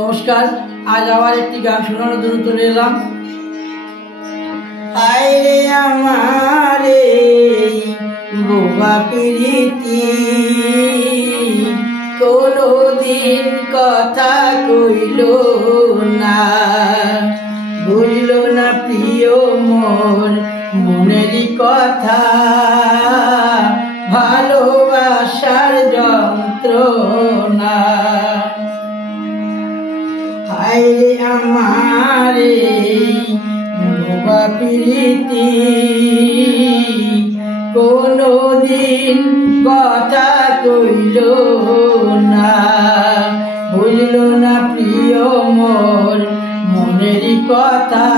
নমস্কার, আজ আবার একটি গান শোনানোর জন্য চলে এলাম। হায় রে আমার বোবা প্রীতি, কোনদিন কথা কইল না, বলল না প্রিয় মোর মনেরই কথা, ভালোবাসার যন্ত্রণা। হায় রে আমার বোবা প্রীতি, কোনদিন কথা কইল না, বলল না প্রিয় মোর মনেরই কথা,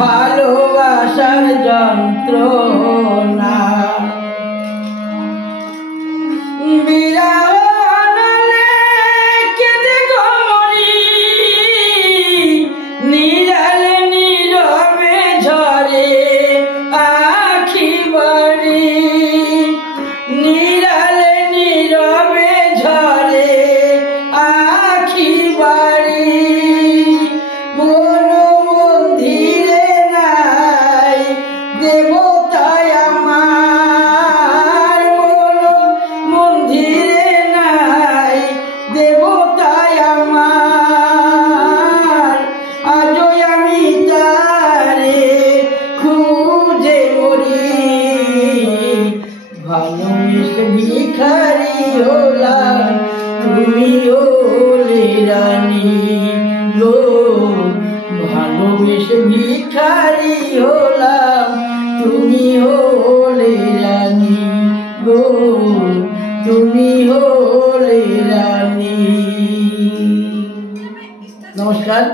ভালোবাসার যন্ত্রণা। ভালোবেসে ভিখারি হলাম, তুমি হলে রানী গো। ভালোবেসে ভিখারি হলাম, তুমি হলে রানী গো, তুমি হলে রানী। নমস্কার।